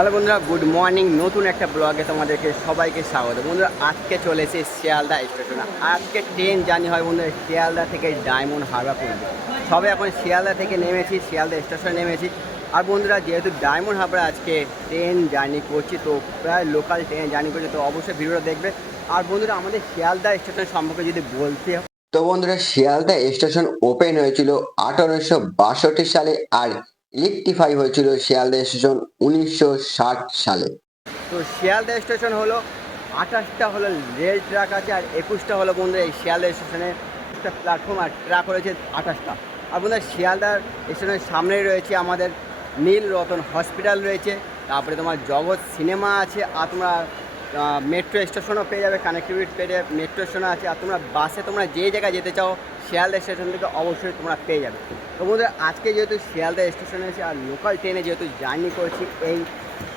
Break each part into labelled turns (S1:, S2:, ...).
S1: Hello বন্ধুরা good morning নতুন একটা ব্লগে তোমাদেরকে সবাইকে স্বাগত। বন্ধুরা, আজকে চলে এসেছি শিয়ালদা স্টেশনে। আজকে ট্রেন জার্নি হয় বন্ধুরা, শিয়ালদা থেকে ডায়মন্ড হারবার পর্যন্ত। সবে এখন শিয়ালদা থেকে নেমেছি, শিয়ালদা স্টেশনে নেমেছি। আর বন্ধুরা, যেহেতু ডায়মন্ড হারবার আজকে ট্রেন জার্নি করছি, তো প্রায় লোকাল ট্রেন জার্নি করছি, তো অবশ্যই ভিডিওটা দেখবে। আর বন্ধুরা, আমাদের শিয়ালদা স্টেশন সম্পর্কে যদি বলতে
S2: তো বন্ধুরা, শিয়ালদা স্টেশন ওপেন হয়েছিল আঠারোশো বাষট্টি সালে, আর ইলেকট্রিফাই হয়েছিল শিয়ালদা স্টেশন উনিশশো ষাট সালে।
S1: তো শিয়ালদা স্টেশন হলো, আঠাশটা হলো রেল ট্র্যাক আছে আর একুশটা হলো বন্ধুরা এই শিয়ালদা স্টেশনের একটা প্ল্যাটফর্ম আর ট্র্যাক রয়েছে আঠাশটা। আর বন্ধুরা শিয়ালদার স্টেশনের সামনেই রয়েছে আমাদের নীল রতন হসপিটাল রয়েছে, তারপরে তোমার জগৎ সিনেমা আছে, আর তোমরা মেট্রো স্টেশনও পেয়ে যাবে কানেক্টিভিটি পেয়ে যাবে মেট্রো স্টেশনও আছে, আর তোমরা বাসে তোমরা যে জায়গায় যেতে চাও, শিয়ালদা স্টেশন থেকে অবশ্যই তোমরা পেয়ে যাবে। তো বন্ধুরা, আজকে যেহেতু শিয়ালদা স্টেশনে এসে আর লোকাল ট্রেনে যেহেতু জার্নি করছি এই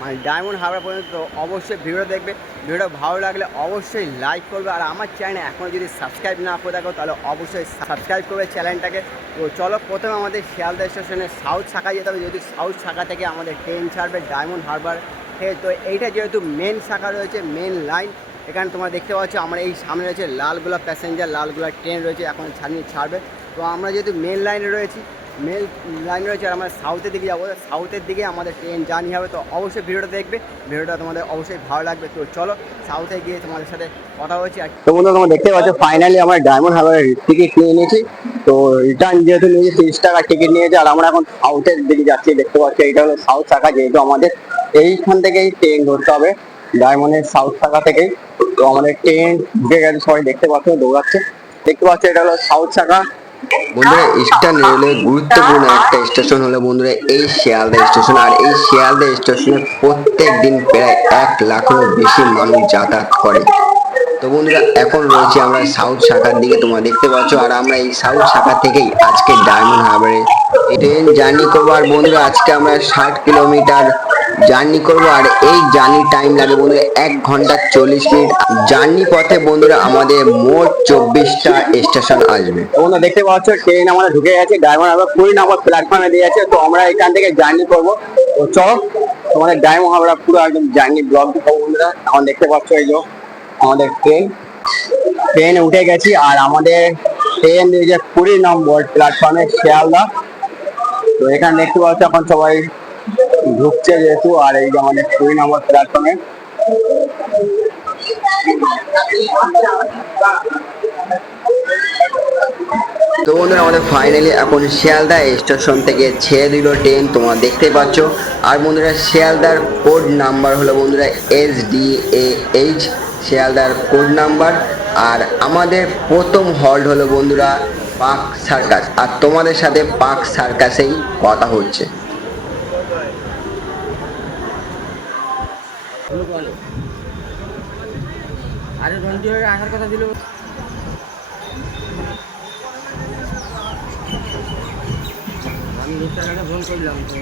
S1: মানে ডায়মন্ড হারবার পর্যন্ত অবশ্যই ভিডিও দেখবে। ভিডিওটা ভালো লাগলে অবশ্যই লাইক করবে, আর আমার চ্যানেল এখনও যদি সাবস্ক্রাইব না করে থাকো, তাহলে অবশ্যই সাবস্ক্রাইব করবে চ্যানেলটাকে তো চলো, প্রথমে আমাদের শিয়ালদা স্টেশনে সাউথ শাখায় যেতে হবে যেহেতু সাউথ শাখা থেকে আমাদের ট্রেন ছাড়বে ডায়মন্ড হারবার থেকে তো এইটা যেহেতু মেন শাখা রয়েছে মেন লাইন এখানে তোমরা দেখতে পাচ্ছ আমার এই সামনে রয়েছে লালগুলা প্যাসেঞ্জার লালগুলা ট্রেন রয়েছে, এখন ছাড়িয়ে ছাড়বে। তো আমরা যেহেতু মেন লাইনে রয়েছি মেল লাইন রয়েছে আর আমরা সাউথের দিকে যাব। সাউথের দিকে আমাদের ট্রেন জার্নি হবে, তো অবশ্যই ভিডিওটা দেখবে, ভিডিওটা তোমাদের অবশ্যই ভালো লাগবে। তো চলো সাউথে গিয়ে তোমাদের সাথে কথা হচ্ছে আর
S2: তো বন্ধুরা, তোমরা দেখতে পাচ্ছ ফাইনালি আমরা ডায়মন্ড হারবারের টিকিট নিয়ে নিয়েছি। তো রিটার্ন যেহেতু নিয়েছি, তিরিশ টাকা টিকিট নিয়েছি, আর আমরা এখন সাউথের দিকে যাচ্ছি, দেখতে পাচ্ছি এটা হলো সাউথ শাখা যেহেতু আমাদের। এইখান থেকেই ট্রেন ধরতে হবে। ডায়মন্ডের সাউথ শাখা থেকেই। তো আমাদের ট্রেন ঢুকে গেছে, সবাই দেখতে পাচ্ছ, দৌড়াচ্ছে। দেখতে পাচ্ছ, এটা হলো সাউথ শাখা। বন্ধুরা ইস্টার্ন রেলওয়ে গুরুত্বপূর্ণ একটা স্টেশন হলো বন্ধুরা, এই শিয়ালদা স্টেশন আর এই শিয়ালদা স্টেশনে প্রত্যেক দিন প্রায় এক লাখেরও বেশি মানুষ যাতায়াত করে। তো বন্ধুরা, এখন রয়েছে আমরা সাউথ শাখার দিকে, তোমরা দেখতে পাচ্ছ। আর আমরা এই সাউথ শাখা থেকেই আজকে ডায়মন্ড হারবারে ট্রেন জার্নি করব। আর বন্ধুরা, আজকে আমরা ষাট কিলোমিটার জার্নি করব আর এই জার্নি টাইম লাগে বন্ধুরা এক ঘণ্টা চল্লিশ মিনিট। জার্নি পথে বন্ধুরা আমাদের মোট চব্বিশটা স্টেশন আসবে। তোমরা দেখতে পাচ্ছ ট্রেন আমাদের ঢুকে গেছে ডায়মন্ড হারবার কুড়ি নম্বর প্ল্যাটফর্মে দিয়ে আছে তো আমরা এখান থেকে জার্নি করব। তো চলো, তোমাদের ডায়মন্ড হারবার পুরো একদম জার্নি ব্লগ দেখাবো বন্ধুরা। এখন দেখতে পাচ্ছ এই যে আমাদের ট্রেন ট্রেনে উঠে গেছি আর আমাদের ট্রেন দিয়েছে কুড়ি নম্বর প্ল্যাটফর্মে শিয়ালদা। তো এখানে দেখতে পাচ্ছ এখন সবাই ঢুকছে যেহেতু, আর এই যে আমাদের কুড়ি নম্বর প্ল্যাটফর্মে তো বন্ধুরা, আমাদের ফাইনালি এখন শিয়ালদা স্টেশন থেকে ছেড়ে দিল ট্রেন তোমরা দেখতে পাচ্ছ। আর বন্ধুরা, শিয়ালদার কোড নাম্বার হলো বন্ধুরা এস ডি এ এইচ শিয়ালদার কোড নাম্বার আর আমাদের প্রথম হল্ট হলো বন্ধুরা, পাক সার্কাস আর তোমাদের সাথে পাক সার্কাসেই কথা হচ্ছে।
S1: আরে রঞ্জি হয়ে আসার কথা ছিল। আমি মিস্টারকে ফোন করলাম তো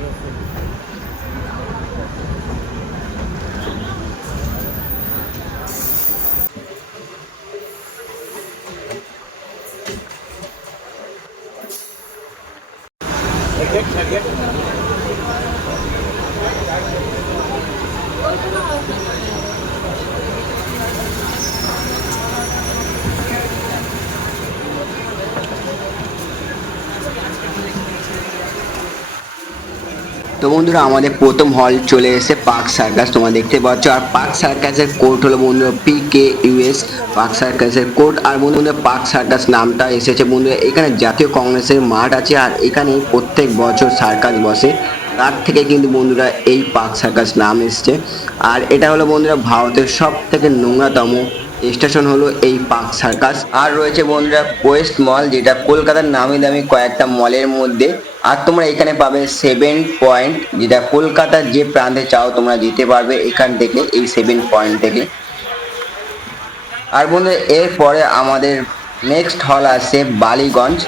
S2: তো বন্ধুরা, আমাদের প্রথম হল চলে এসে পার্ক সার্কাস তোমরা দেখতে পাচ্ছ, আর পার্ক সার্কাসের কোর্ট হলো বন্ধুরা P K U S park সার্কাসের কোর্ট আর বন্ধুরা পার্ক সার্কাস নামটা এসেছে বন্ধুরা, এখানে জাতীয় কংগ্রেসের মাঠ আছে, আর এখানে প্রত্যেক বছর সার্কাস বসে। তার থেকে কিন্তু বন্ধুরা, এই পার্ক সার্কাস নাম এসছে। আর এটা হলো বন্ধুরা, ভারতের সব থেকে নোংরাতম স্টেশন হলো এই পার্ক সার্কাস। আর রয়েছে বন্ধুরা ওয়েস্ট মল, যেটা কলকাতার নামি দামি কয়েকটা মলের মধ্যে। আর তোমরা এখানে পাবে সেভেন পয়েন্ট, যেটা কলকাতার যে প্রান্তে চাও তোমরা যেতে পারবে এখান থেকে, এই সেভেন পয়েন্ট থেকে। আর বন্ধু এরপরে আমাদের নেক্সট হল আছে বালিগঞ্জ।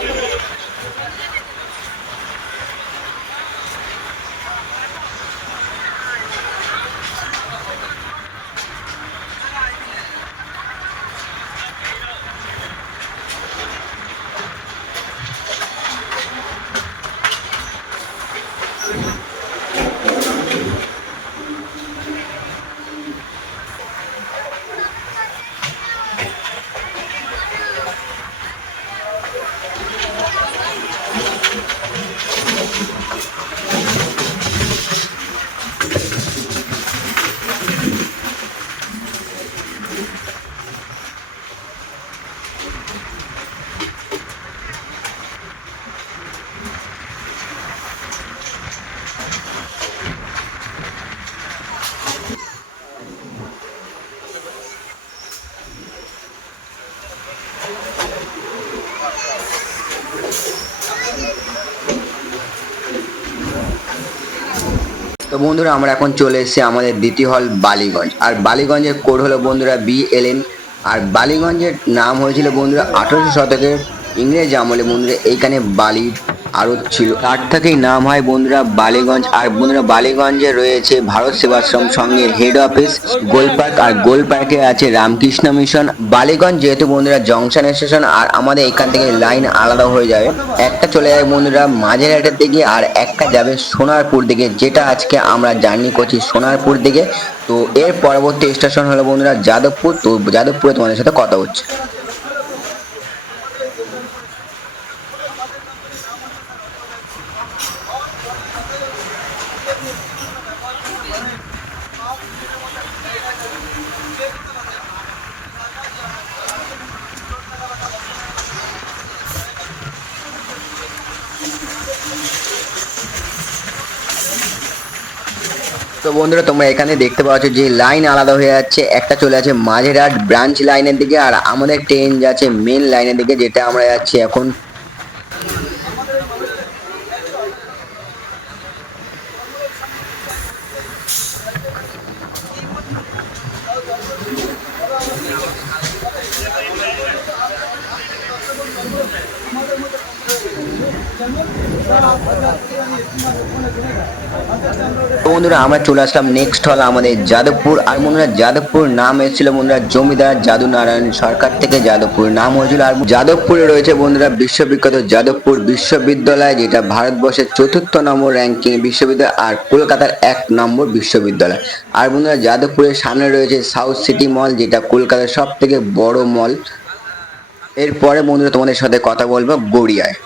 S2: তো বন্ধুরা, আমরা এখন চলে এসেছি আমাদের দ্বিতীয় হল বালিগঞ্জ। আর বালিগঞ্জের কোড হলো বন্ধুরা বি এল এন আর বালিগঞ্জের নাম হয়েছিল বন্ধুরা, আঠারোশো শতকের ইংরেজ আমলে বন্ধুরা, এইখানে বালি আড়ত ছিল। তার থেকেই নাম হয় বন্ধুরা বালিগঞ্জ। আর বন্ধুরা বালিগঞ্জে রয়েছে ভারত সেবাশ্রম সঙ্গে হেড অফিস গোল পার্ক আর গোল পার্কে আছে রামকৃষ্ণ মিশন বালিগঞ্জ যেহেতু বন্ধুরা জংশন স্টেশন আর আমাদের এখান থেকে লাইন আলাদা হয়ে যাবে। একটা চলে যাবে বন্ধুরা মাঝেরহাটের দিকে, আর একটা যাবে সোনারপুর দিকে, যেটা আজকে আমরা জার্নি করছি সোনারপুর দিকে। তো এর পরবর্তী স্টেশন হলো বন্ধুরা যাদবপুর। তো যাদবপুরে তোমাদের সাথে কথা হচ্ছে। তো বন্ধুরা, তোমরা এখানে দেখতে পাচ্ছ যে লাইন আলাদা হয়ে যাচ্ছে। একটা চলে আছে মাঝেরহাট ব্রাঞ্চ লাইনের দিকে আর আমাদের ট্রেন যাচ্ছে মেন লাইনের দিকে, যেটা আমরা যাচ্ছি এখন বন্ধুরা, আমরা চলে আসলাম নেক্সট হল আমাদের যাদবপুর। আর বন্ধুরা, যাদবপুর নাম এসেছিল বন্ধুরা জমিদার যাদু নারায়ণ সরকার থেকে। যাদবপুর নাম হয়েছিল। আর যাদবপুরে রয়েছে বন্ধুরা বিশ্ববিখ্যাত যাদবপুর বিশ্ববিদ্যালয়, যেটা ভারতবর্ষের চতুর্থ নম্বর র্যাঙ্কিং বিশ্ববিদ্যালয় আর কলকাতার এক নম্বর বিশ্ববিদ্যালয়। আর বন্ধুরা, যাদবপুরের সামনে রয়েছে সাউথ সিটি মল যেটা কলকাতার সব থেকে বড় মল এরপরে বন্ধুরা, তোমাদের সাথে কথা বলব গড়িয়ায়।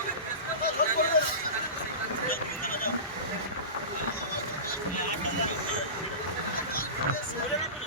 S2: Segura aí,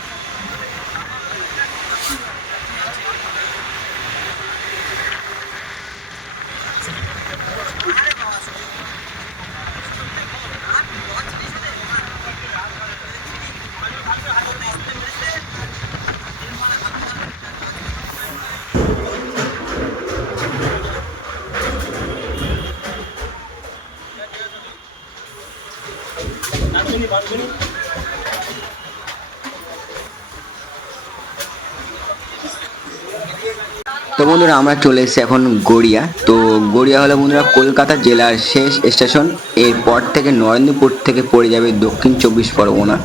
S2: তো বন্ধুরা, আমরা চলে এসেছি এখন গড়িয়া। তো গড়িয়া হলো বন্ধুরা কলকাতা জেলার শেষ স্টেশন। এরপর থেকে নরেন্দ্রপুর থেকে পড়ে যাবে দক্ষিণ চব্বিশ পরগনা।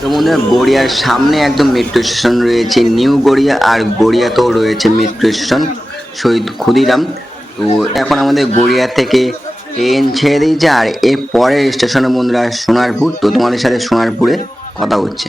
S2: তো বন্ধুরা, গড়িয়ার সামনে একদম মেট্রো স্টেশন রয়েছে নিউ গড়িয়া আর গড়িয়াতেও রয়েছে মেট্রো স্টেশন শহীদ ক্ষুদিরাম। তো এখন আমাদের গড়িয়া থেকে ট্রেন ছেড়ে দিয়েছে আর এর পরের স্টেশনে বন্ধুরা সোনারপুর, তো তোমাদের সাথে সোনারপুরে কথা হচ্ছে।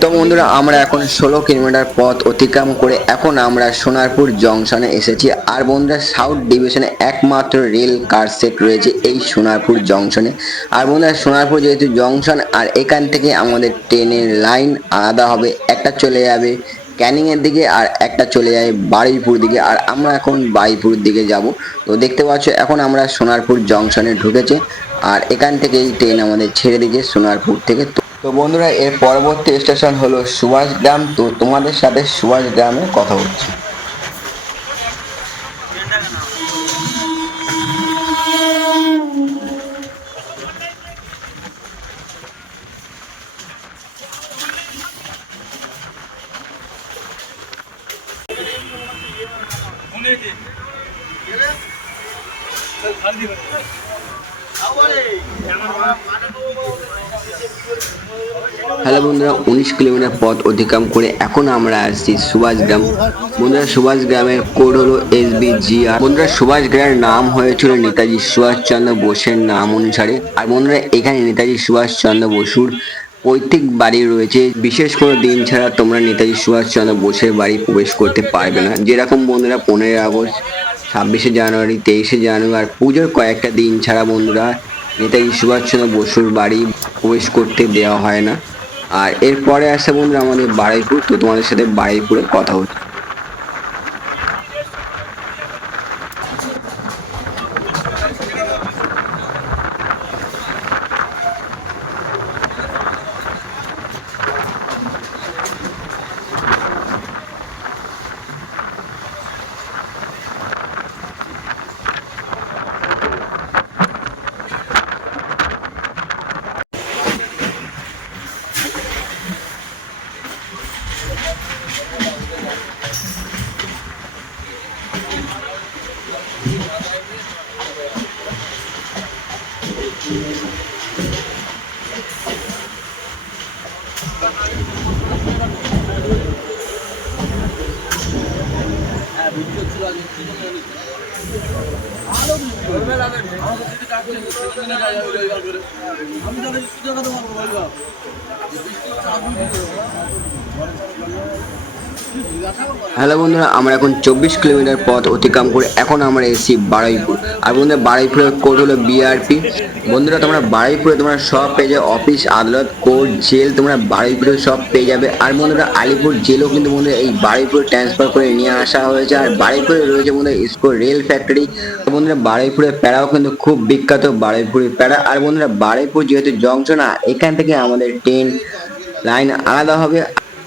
S2: তো বন্ধুরা, আমরা এখন ষোলো কিলোমিটার পথ অতিক্রম করে এখন আমরা সোনারপুর জংশনে এসেছি। আর বন্ধুরা, সাউথ ডিভিশনে একমাত্র রেল কার সেট রয়েছে এই সোনারপুর জংশনে। আর বন্ধুরা, সোনারপুর যেহেতু জংশন, আর এখান থেকে আমাদের ট্রেনের লাইন আলাদা হবে। একটা চলে যাবে ক্যানিংয়ের দিকে, আর একটা চলে যায় বারুইপুর দিকে। আর আমরা এখন বারুইপুর দিকে যাব। তো দেখতে পাচ্ছ, এখন আমরা সোনারপুর জংশনে ঢুকেছে। আর এখান থেকেই ট্রেন আমাদের ছেড়ে দিয়েছে সোনারপুর থেকে। তো বন্ধুরা, এর পরবর্তী স্টেশন হলো সুভাষগ্রাম। তো তোমাদের সাথে সুভাষগ্রামে কথা হচ্ছে। হ্যালো বন্ধুরা, উনিশ কিলোমিটার পথ অতিক্রম করে এখন আমরা আসছি সুভাষগ্রাম বন্ধুরা সুভাষগ্রামের কোড হলো এস বি জি আর বন্ধুরা সুভাষগ্রামের নাম হয়েছিল নেতাজি সুভাষচন্দ্র বোসের নাম অনুসারে। আর বন্ধুরা, এখানে নেতাজি সুভাষচন্দ্র বসুর পৈতৃক বাড়ি রয়েছে। বিশেষ কোনো দিন ছাড়া তোমরা নেতাজি সুভাষচন্দ্র বোসের বাড়ি প্রবেশ করতে পারবে না। যেরকম বন্ধুরা, পনেরোই আগস্ট ছাব্বিশে জানুয়ারি, তেইশে জানুয়ারি আর পুজোর কয়েকটা দিন ছাড়া বন্ধুরা নেতাজি সুভাষচন্দ্র বসুর বাড়ি প্রবেশ করতে দেওয়া হয় না। আর এরপরে আসে বন্ধুরা আমাদের বারুইপুর তো তোমাদের সাথে বারুইপুরে কথা হচ্ছে। আমি হ্যালো বন্ধুরা, আমরা এখন চব্বিশ কিলোমিটার পথ অতিক্রম করে এখন আমরা এসেছি বারুইপুর। আর বন্ধুরা, বারুইপুরের কোড হলো বিআরপি বন্ধুরা, তোমরা বারুইপুরে তোমরা সব পেয়ে যাবে অফিস আদালত কোর্ট জেল তোমরা বারুইপুরে সব পেয়ে যাবে। আর বন্ধুরা, আলিপুর জেলও কিন্তু বন্ধুরা এই বারুইপুরে ট্রান্সফার করে নিয়ে আসা হয়েছে। আর বারুইপুরে রয়েছে বন্ধুরা ইস্কো রেল ফ্যাক্টরি বন্ধুরা বারুইপুরের প্যাড়াও কিন্তু খুব বিখ্যাত বারুইপুরের প্যাড়া আর বন্ধুরা, বারুইপুর যেহেতু জংশন এখান থেকে আমাদের ট্রেন লাইন আলাদা হবে।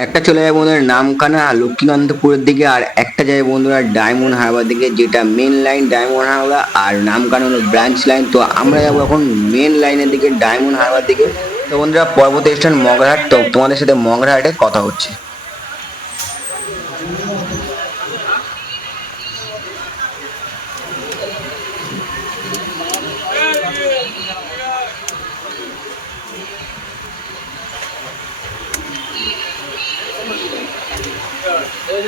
S2: একটা চলে যাবে বন্ধুরা নামখানা লক্ষ্মীকান্তপুরের দিকে, আর একটা যাবে বন্ধুরা ডায়মন্ড হারবার দিকে, যেটা মেন লাইন ডায়মন্ড হারবার আর নামখানা হলো ব্রাঞ্চ লাইন তো আমরা যাব এখন মেন লাইনের দিকে, ডায়মন্ড হারবার দিকে। তো বন্ধুরা পর্বত স্টেশন মগরাহাট। তো তোমাদের সাথে মগরাহাটে কথা হচ্ছে।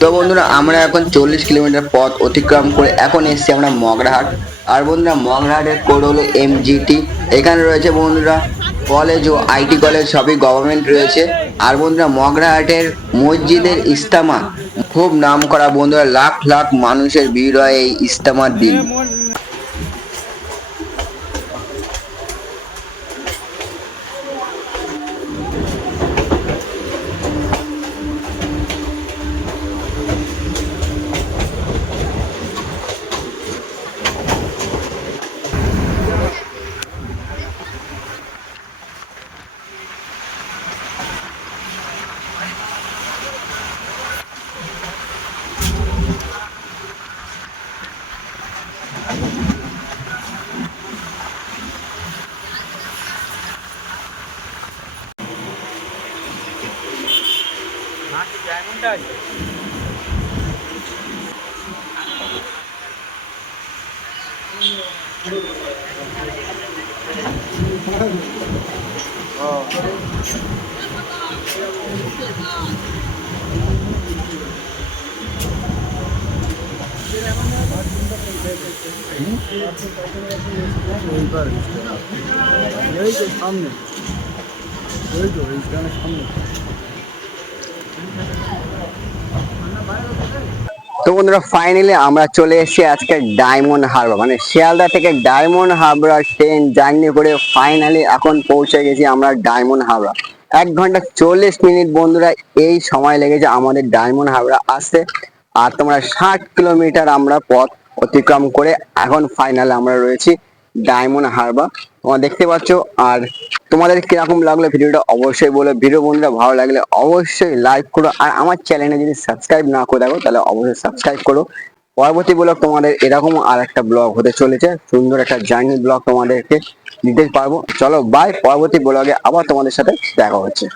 S2: তো বন্ধুরা, আমরা এখন চল্লিশ কিলোমিটার পথ অতিক্রম করে এখন এসছি আমরা মগরাহাট। আর বন্ধুরা, মগরাহাটের কোড হলো এমজিটি এখানে রয়েছে বন্ধুরা কলেজ ও আইটি কলেজ সবই গভর্নমেন্ট রয়েছে। আর বন্ধুরা, মগরাহাটের মসজিদের ইস্তামা, খুব নাম করা বন্ধুরা, লাখ লাখ মানুষের ভিড় হয় এই ইস্তামার দিন।
S3: এইবার এই তো সামনে ওই তো এই স্ট্যান্ডের সামনে
S2: তো বন্ধুরা ফাইনালি আমরা চলে এসেছি আজকে ডায়মন্ড হারবার মানে শিয়ালদা থেকে ডায়মন্ড হারবার ট্রেন জার্নি করে ফাইনালি এখন পৌঁছে গেছি আমরা ডায়মন্ড হাবড়া এক ঘণ্টা চল্লিশ মিনিট বন্ধুরা, এই সময় লেগেছে আমাদের ডায়মন্ড হাবড়া আসতে। আর তোমরা ষাট কিলোমিটার আমরা পথ অতিক্রম করে এখন ফাইনালে আমরা রয়েছি। ডায়মন্ড হারবার তোমরা দেখতে পাচ্ছ, আর তোমাদের কীরকম লাগল ভিডিওটা অবশ্যই বলো। ভিডিও বন্ধুরা ভালো লাগলে অবশ্যই লাইক করো। আর আমার চ্যানেলে যদি সাবস্ক্রাইব না করে থাকো, তাহলে অবশ্যই সাবস্ক্রাইব করো। পরবর্তী ব্লগ তোমাদের এরকম আর একটা ব্লগ হতে চলেছে। সুন্দর একটা জার্নি ব্লগ তোমাদেরকে দিতে পারব। চলো বাই পরবর্তী ব্লগে আবার তোমাদের সাথে দেখা হচ্ছে।